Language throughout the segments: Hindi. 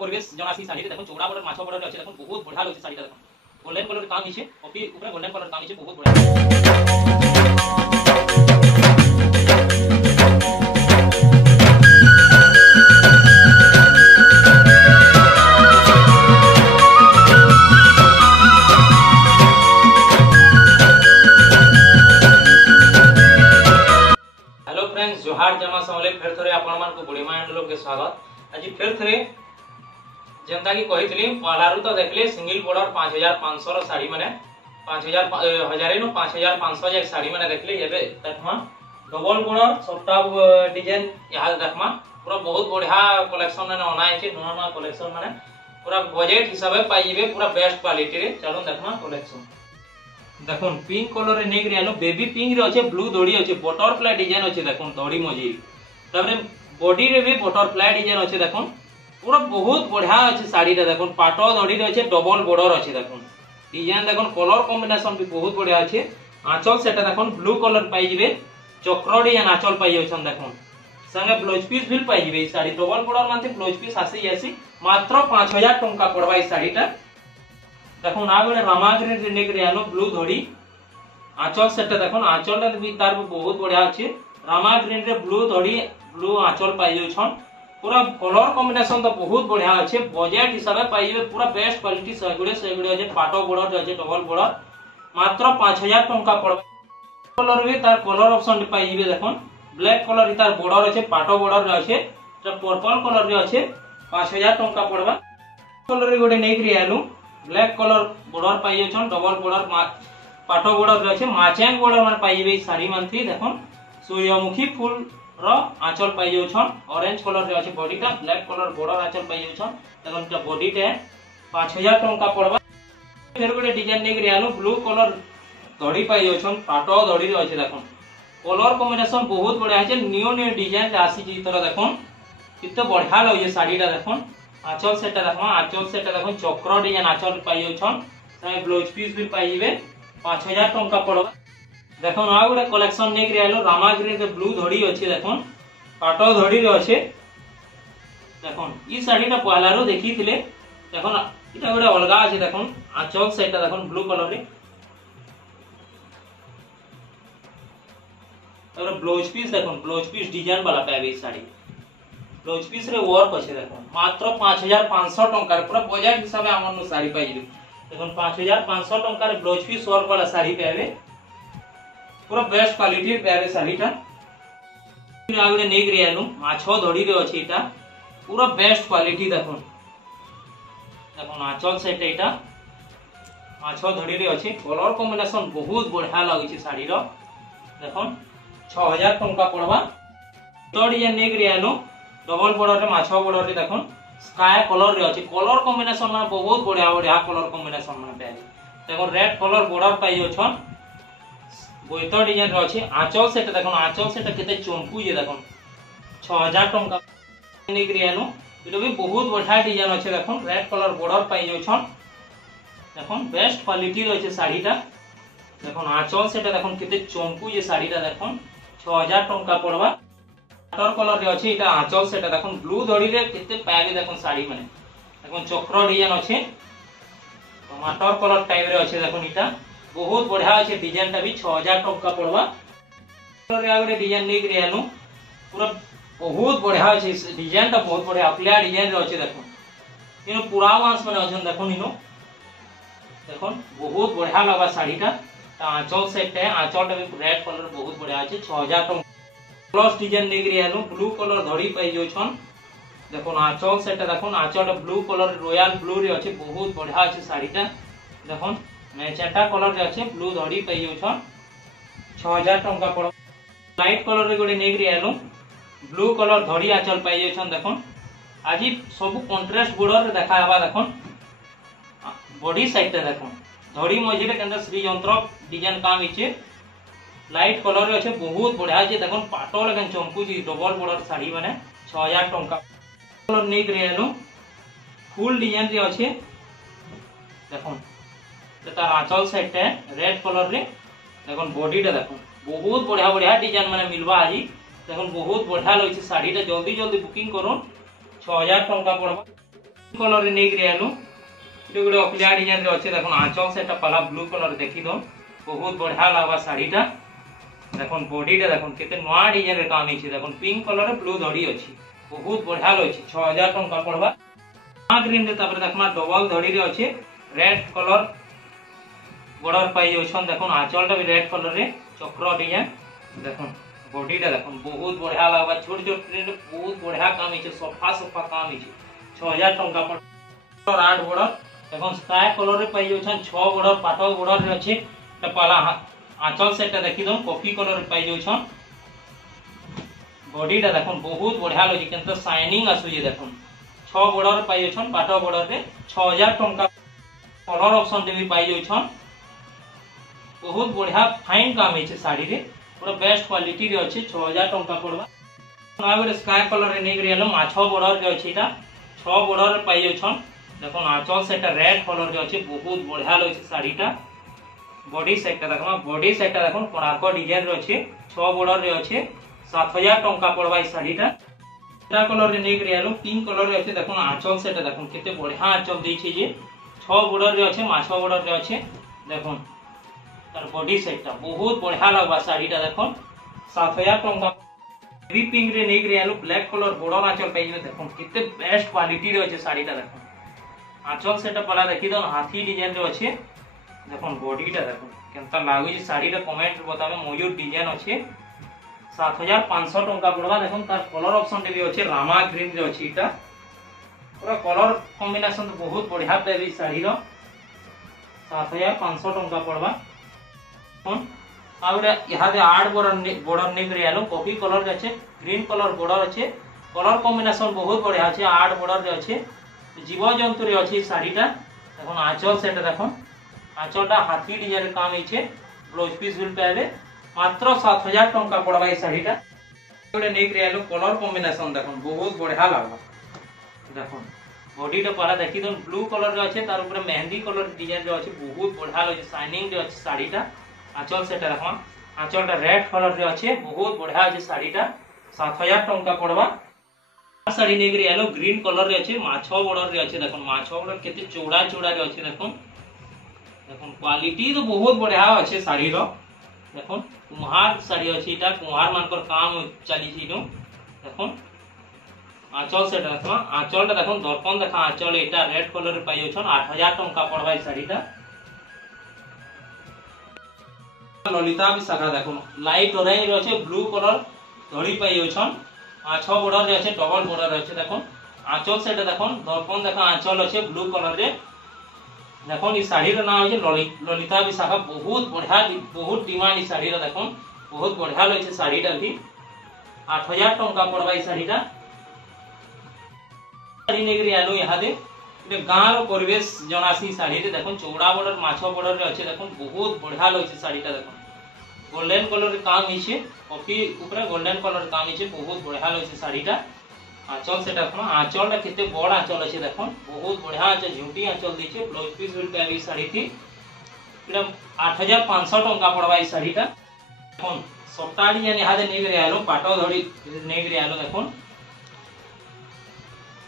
परिवेश जनासी साड़ी देखो चौड़ा बॉर्डर माछो बॉर्डर अछि देखो बहुत बढ़िया लगछि साड़ी देखो गोल्डन कलर काम नीचे कॉफी ऊपर गोल्डन कलर काम नीचे बहुत बढ़िया। हेलो फ्रेंड्स जोहार जमा समले फेर थरे आपण मान को बुढ़ीमा हैंडलूम के स्वागत। आज फेर थरे जेंता की कहितली पहलारु तो देखले सिंगल बॉर्डर 5500 रो साड़ी माने 5000 नो 5500 जे साड़ी माने देखले एबे देखमा डबल बॉर्डर सबटा डिजाइन यहां देखमा पूरा बहुत बढ़िया कलेक्शन ने बनाए छै नवा नवा कलेक्शन माने पूरा बजट हिसाबे पाइबे पूरा बेस्ट क्वालिटी रे। चलो देखमा कलेक्शन देखुन पिंक कलर रे नेक रियानो बेबी पिंक रे अछि ब्लू दड़ी अछि बटरफ्लाई डिजाइन अछि देखुन दड़ी मजी तबरे बॉडी रे भी बटरफ्लाई डिजाइन अछि देखुन पूरा बहुत बढ़िया अछि साड़ी रे देखुन पाटो दड़ी रे अछि डबल बॉर्डर अछि देखुन डिजाइन देखुन कलर कॉम्बिनेशन भी बहुत बढ़िया अछि। आंचल सेटा देखुन ब्लू कलर पाइ जिवे चक्र डिजाइन आंचल पाइ होछन देखुन संगे ब्लाउज पीस भी पाइ जिवे साड़ी डबल बॉर्डर मानते ब्लाउज पीस आसी मात्र 5000 टंका पड़बा ई साड़ीटा देखुन आ गले रामाग्रीन रे नेक रियानो ब्लू धड़ी आंचल सेटा देखुन आंचल भी तार बहुत बढ़िया अछि रामाग्रीन रे ब्लू धड़ी ब्लू आंचल पाइ जोछन पूरा कलर कॉम्बिनेशन तो बहुत बढ़िया अछि बजट हिसाब से पाइबे पूरा बेस्ट क्वालिटी सगुडे अछि पाटो बॉर्डर अछि डबल बॉर्डर मात्र 5000 टंका पड़बा। कलर भी तार कलर ऑप्शन पाइबे देखुन ब्लैक कलर तार बॉर्डर अछि पाटो बॉर्डर रे अछि त पर्पल कलर रे अछि 5000 टंका पड़बा। कलर रे गोटे नेक रियानो ब्लैक कलर बॉर्डर पाइ छन डबल बॉर्डर पाटो बॉर्डर रे अछि माचेंग बॉर्डर माने पाइबे साड़ी मानथी देखुन सूर्यमुखी फूल रो आंचल पाइ छन ऑरेंज कलर रे अछि बॉडी का ब्लैक कलर बॉर्डर आंचल पाइ छन देखुन का बॉडी टे 5000 टंका पड़बा। फेर गोटे डिजाइन नेक रियानो ब्लू कलर दड़ी पाइ छन पाटो दड़ी रे अछि देखुन कलर कॉम्बिनेशन बहुत बढ़िया अछि न्यू न्यू डिजाइन रे आसी जी तरह देखुन किते बढ़िया लगे साड़ीटा देखुन आंचल सेटा देखो आंचल सेटा देखो चक्र डिजाइन आंचल पाइ छन से ब्लाउज पीस भी पाइबे 5000 टंका पड़बा। देखो आ गोटे कलेक्शन नेक रियालो रामाग्रीन रे ब्लू धड़ी अछि देखो पाटो धड़ी रे अछि देखो ई साड़ीटा पहलारो देखिथिले देखो इटा गोटे अलगा अछि देखो आंचल सेटा देखो ब्लू कलर रे और ब्लाउज पीस देखो ब्लाउज पीस डिजाइन वाला पाइबे ई साड़ी ब्लाउज पीस रे वर्क अछि देखो मात्र 5500 टंका रे पूरा बजट हिसाब से हमन साड़ी पाइबे देखो 5500 टंका रे ब्लाउज पीस वर्क वाला साड़ी पाइबे पूरा बेस्ट क्वालिटी पाइबे साड़ीटा। आगुडे नेक रियानो माछो धड़ी रे अछि इटा पूरा बेस्ट क्वालिटी देखो देखो आंचल सेट एटा माछो धड़ी रे अछि कलर कॉम्बिनेशन बहुत बढ़िया लागि छै साड़ी रो देखो 6000 टंका पड़बा। तो डिजाइन नेक रियानो डबल बॉर्डर रे माछो बॉर्डर रे देखो स्काई कलर रे अछि कलर कॉम्बिनेशन में बहुत बढ़िया बढ़िया कलर कॉम्बिनेशन में पाइबे देखो रेड कलर बॉर्डर पाइ छन बोइतो डिजाइन रे अछि आंचल सेट देखो आंचल सेट केते चमकू जे देखो 6000 टंका नेक रियानो इतो भी बहुत बढ़िया डिजाइन अछि देखो रेड कलर बॉर्डर पाइ छन देखो बेस्ट क्वालिटी रे अछि साड़ीटा देखो आंचल सेट देखो केते चमकू जे साड़ीटा देखो 6000 टंका पड़बा। टमाटर कलर रे अछि इटा आंचल सेटा देखुन ब्लू धड़ी रे केते पाइबे देखुन साड़ी माने देखुन चक्र डिजाइन अछि टमाटर कलर टाइप रे अछि देखुन इटा बहुत बढ़िया अछि डिजाइन टा भी 6000 टंका पड़बा। रे आगरे डिजाइन नेक रियानो पूरा बहुत बढ़िया अछि डिजाइन टा बहुत बढ़िया अपलिया डिजाइन रे अछि देखुन इनो पूरा वांस माने अछन देखुन इनो देखुन बहुत बढ़िया लगा साड़ीटा आंचल सेट है आंचल टा भी रेड कलर बहुत बढ़िया अछि 6000 टंका प्लस डिजाइन नेक रियानो ब्लू कलर धड़ी पाइ जो छन देखो आंचल सेटा देखो आंचल ब्लू कलर रॉयल ब्लू रे अछि बहुत बढ़िया अछि साड़ीटा देखो मैचेंटा कलर रे अछि ब्लू धड़ी पाइ जो छन 6000 टंका पड़। लाइट कलर रे गोटे नेक रियानो ब्लू कलर धड़ी आंचल पाइ जो छन देखो आजि सब कंट्रास्ट बॉर्डर रे देखा हबा देखो बॉडी साइड रे देखो धड़ी मझी रे केंद्र श्री यंत्र डिजाइन काम इचे लाइट कलर रे अछि बहुत बढ़िया जे देखन पाटो लगन चमकू जी डबल बॉर्डर साड़ी माने 6000 टंका कलर नेक रियानो फुल डिजाइन रे अछि देखन एता आंचल सेट है रेड कलर रे देखन बॉडी टा देखन बहुत बढ़िया बढ़िया डिजाइन माने मिलबा आजी देखन बहुत बढ़िया लगछि साड़ी टा जल्दी जल्दी बुकिंग करो 6000 टंका पड़बा। कलर रे नेक रे आलू ये गोटे अखिलिया डिजाइन रे अच्छे देखो आंचल सेटा पहला ब्लू कलर देखी दो बहुत बढ़िया लागबा साड़ीटा देखो बॉडीटा देखो केते नवा डिजाइन रे काम हिचे देखो पिंक कलर रे ब्लू धड़ी अछि बहुत बढ़िया लछि 6000 टंका पड़बा आ ग्रीन रे तापर देखमा डबल धड़ी रे अछि रेड कलर बॉर्डर पाई जोछन देखो आंचलटा भी रेड कलर रे चक्र डिजाइन देखो बॉडीटा देखो बहुत बढ़िया लागबा छोट छोट प्रिंट बहुत बढ़िया काम हिचे सफा सफा काम हिचे 6000 टंका पर 8 बॉर्डर देखो स्काई कलर रे पाई जोछन 6 बॉर्डर पाटल बॉर्डर रे अछि त पहला आंचल सेटा देखि दो कॉफी कलर रे पाई जोछन बॉडीटा देखो बहुत बढ़िया लगी केनता शाइनिंग आसुजे देखो 6 बॉर्डर पाई जोछन पाटल बॉर्डर रे 6000 टंका कलर ऑप्शन रे भी पाई जोछन बहुत बढ़िया फाइन काम हिचे साड़ी रे पूरा बेस्ट क्वालिटी रे अछि 6000 टंका पड़बा ना गोटे स्काई कलर रे नेक रियलो माछो बॉर्डर रे अछि एटा 6 बॉर्डर रे पाई जोछन देखो आंचल सेटा रेड कलर रे अछि बहुत बढ़िया लगे साड़ीटा बॉडी सेटा देखो बॉडी सेटा देखो कोणाको डिजाइन रे अछि 6 बॉर्डर रे अछि 7000 टंका पड़बा ई साड़ीटा एटा कलर रे नेक रियलो पिंक कलर रे अछि देखो आंचल सेटा देखो केते बढ़िया आंचल दै छै जे 6 बॉर्डर रे अछि माछो बॉर्डर रे अछि देखो तार बॉडी सेटटा बहुत बढ़िया लागबा साड़ीटा देखो 7000 टंका बेबी पिंक रे नेक रे आलो ब्लैक कलर बॉर्डर आंचल पाइबे देखो कितने बेस्ट क्वालिटी रे अछि साड़ीटा देखो आंचल सेटा पला देखि दो हाथी डिजाइन रे अछि देखो बॉडीटा देखो केनता लागु जे साड़ीटा कमेंट रे बताबे मयूर डिजाइन अछि 7500 टंका पड़बा देखो तार कलर ऑप्शन रे भी अछि रामा ग्रीन रे अछि एटा पूरा कलर कॉम्बिनेशन तो बहुत बढ़िया पेबी साड़ी रो 7500 टंका पड़बा आउरे यहाँ दे 8 बॉर्डर नेक रे आलो कॉफी कलर रे अच्छे ग्रीन कलर बॉर्डर अच्छे कलर कॉम्बिनेशन बहुत बढ़िया अच्छे 8 बॉर्डर रे अच्छे जीव जंतु रे अच्छे साड़ीटा देखो आंचल सेट देखो आंचलटा हाथी डिजाइन काम हिचे ब्लाउज पीस बिल पाबे मात्र 7000 टंका पड़बा ई साड़ीटा गोटे नेक रे आलो कलर कॉम्बिनेशन देखो बहुत बढ़िया लागबा देखो बॉडीटा पहला देखि दो ब्लू कलर रे अच्छे तार ऊपर मेहंदी कलर डिजाइन रे अच्छे बहुत बढ़िया लगे शाइनिंग रे अच्छे साड़ीटा आंचल सेटा देखो आंचलटा रेड कलर रे अच्छे बहुत बढ़िया अच्छे साड़ीटा 7000 टंका पड़बा साड़ी नेक रे आलो ग्रीन कलर रे अच्छे माछो बॉर्डर रे अच्छे देखो माछो बॉर्डर केते चौड़ा चौड़ा रे अच्छे देखो देखो क्वालिटी तो बहुत बढ़िया अच्छे साड़ी रो देखो कुम्हार साड़ी अच्छे इटा कुम्हार मानकर काम चली छी नो देखो आंचल सेटा देखो आंचलटा देखो दर्पण देखो आंचल एटा रेड कलर रे पाई छन 8000 टंका पड़बा ई साड़ीटा ललिता भी शाखा देखो लाइट ऑरेंज रे अछि ब्लू कलर धड़ी पाई छन आछो बॉर्डर रे अछि डबल बॉर्डर रे अछि देखो आंचल सेट देखो दर्पण देखो आंचल अछि ब्लू कलर रे देखो ई साड़ी रो नाम अछि ललिता भी शाखा बहुत बढ़िया बहुत डिमांड ई साड़ी रो देखो बहुत बढ़िया लगे साड़ीटा भी 8000 टंका पड़बा ई साड़ीटा साड़ी नेगरी आलो यहाँ दे ये गाँव रो परिवेश जनासी साड़ी रे देखो चौड़ा बॉर्डर माछो बॉर्डर रे अच्छे देखो बहुत बढ़िया लगे साड़ीटा देखो गोल्डन कलर रे काम हिचे कॉफी ऊपर गोल्डन कलर काम हिचे बहुत बढ़िया लगे साड़ीटा आंचल से देखो आंचलटा केते बड़ आंचल अछि देखो बहुत बढ़िया आंचल झुटी आंचल दैछे ब्लाउज पीस बिल पे साड़ी थी एटा 8500 टंका पड़बा ई साड़ीटा देखो सप्ताडी यानी हादे नेग रे आलो पाटो धड़ी नेग रे आलो देखो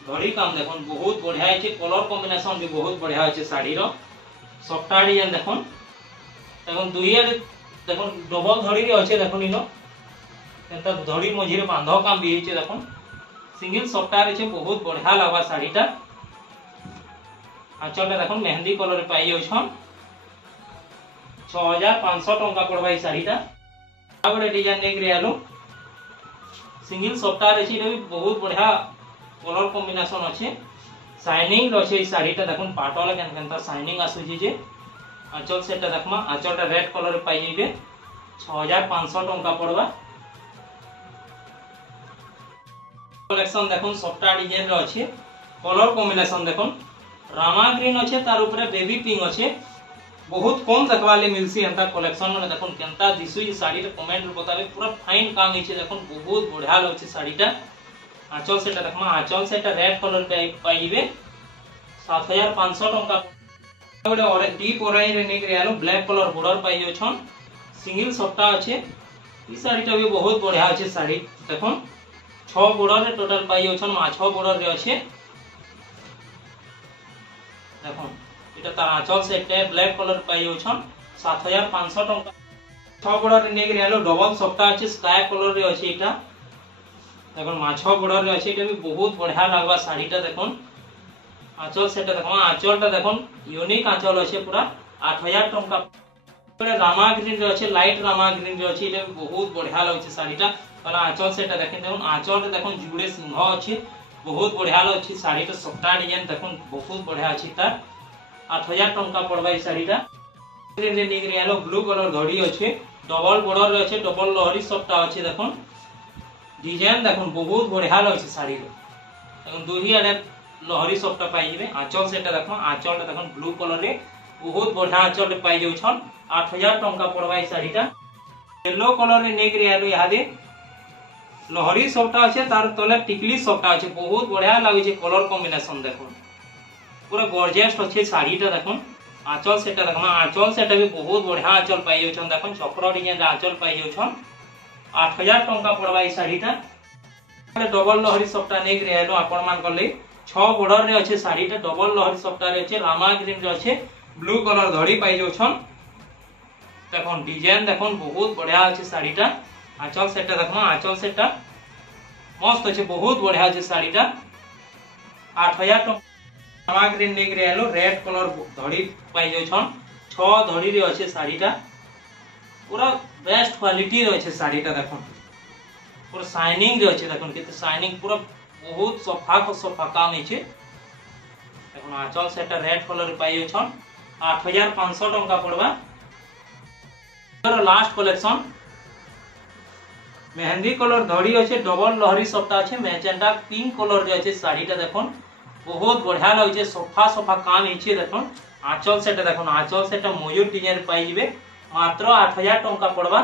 धड़ी काम देखो बहुत बढ़िया है कलर कॉम्बिनेशन भी बहुत बढ़िया है साड़ी रो सफ्टा डिजाइन देखो देखो दुइया देखो डबल धड़ी रे अच्छे देखो इनो एता धड़ी मझी रे बांधो काम भी है देखो सिंगल सफ्टा रे बहुत बढ़िया लागबा साड़ीटा आंचलटा देखो मेहंदी कलर रे पाई छन 6500 टंका पड़बा ई साड़ीटा आ गोटे डिजाइन नेक रे आलो सिंगल सफ्टा रे छी भी बहुत बढ़िया कलर कॉम्बिनेशन अच्छे शाइनिंग अच्छे साड़ीटा देखो पाटल केनता शाइनिंग आसुची जे आंचल सेटा देखमा आंचलटा रेड कलर रे पाई जेबे 6500 टंका पड़बा कलेक्शन देखो सफ्टा डिजाइन रे अच्छे कलर कॉम्बिनेशन देखो रामा ग्रीन अच्छे तार ऊपर बेबी पिंक अच्छे बहुत कम देखवाले मिलसी एंता कलेक्शन में देखो केनता दिसु ई साड़ी रे कमेंट रे बताबे पूरा फाइन काम हिचे देखो बहुत बढ़िया लगछे साड़ीटा आंचल सेटा देखमा आंचल सेटा रेड कलर पे पाइबे 7500 टंका गोटे और डीप ऑरेंज रे नेक रे आलो ब्लैक कलर बॉर्डर पाइ छन सिंगल सफ्टा अच्छे ई साड़ीटा भी बहुत बढ़िया अच्छे साड़ी देखो 6 बॉर्डर रे टोटल पाइ छन 6 बॉर्डर रे अच्छे देखो এটা তার আঁচল সেটে ব্ল্যাক কলর পাই যাউছন 7500 টাকা। 6 বর্ডর রে নেগি আলো ডবল সফটা আছে স্কাই কলর রে আছে এটা দেখুন 6 বর্ডর রে আছে এটা भी बहुत बढ़िया लागबा শাড়িটা দেখুন আঁচল সেটা দেখুন আঁচলটা দেখুন ইউনিক আঁচল আছে পুরা 8000 টাকা। रामा ग्रीन रे আছে লাইট রামা গ্রিন রে আছে এটা भी बहुत बढ़िया লাগছে শাড়িটা। তাহলে আঁচল সেটা দেখেন দেখুন আঁচলটা দেখুন জুড়ে সিংহ আছে बहुत बढ़िया লাগছে শাড়িটা সফটা ডিজাইন দেখুন बहुत बढ़िया আছে তার 8000 টাকা পড়বা এই শাড়িটা। গ্রিন রে নিগরি আলো ব্লু কলর ধড়ি আছে ডবল বর্ডর রে আছে ডবল লহরি সফটা আছে দেখুন ডিজাইন দেখুন बहुत बढ़िया লাগছে শাড়িটা দেখুন দুই আড়ে লহরি সফটা পাই যাবে। আঁচল সেটা দেখুন আঁচলটা দেখুন ব্লু কলর রে बहुत बढ़िया आंचल पाई जाउछन 8000 टंका पड़बा ई साड़ीटा। येलो कलर रे नेक रे आलो यादे लहरी सबटा আছে তার তলে টিকলি सबटा আছে बहुत बढ़िया लागै छै कलर कॉम्बिनेशन देखो पूरा गॉर्जियस আছে শাড়িটা দেখুন। आंचल सेटा देखो आंचल सेटा भी बहुत बढ़िया आंचल पाई जाउछन देखो चक्र डिजाइन रे आंचल पाई जाउछन 8000 टंका पड़बा ई साड़ीटा। डबल लहरी सबटा नेक रे आलो आपण मान करले 6 बॉर्डर रे আছে শাড়িটা डबल लहरी सबटा रे আছে रामा ग्रीन रे আছে ब्लू कलर धड़ी पाई जाउछन देखो डिजाइन देखो बहुत बढ़िया আছে শাড়িটা। आंचल सेटा देखो आंचल सेटा मस्त আছে बहुत बढ़िया আছে শাড়িটা 8000 टका। रामा ग्रीन नेक रे आलो रेड कलर धड़ी पाई जाउछन 6 धड़ी रे আছে শাড়িটা पूरा बेस्ट क्वालिटी रे আছে শাড়িটা देखो पूरा शाइनिंग रे আছে देखो केते शाइनिंग पूरा बहुत सफा काम আছে देखो आंचल सेटा रेड कलर पाई जाउछन 8500 टंका पड़वा। लास्ट कलेक्शन मेहंदी कलर धड़ी अच्छे डबल लहरी सबटा अच्छे मैजेंटा पिंक कलर रे अच्छे साड़ीटा देखो बहुत बढ़िया लगे सफा सफा काम होइछे देखो। आंचल सेटा देखो आंचल सेटा मयूर डिजाइन पाई जिवे मात्र 8000 टंका पड़वा।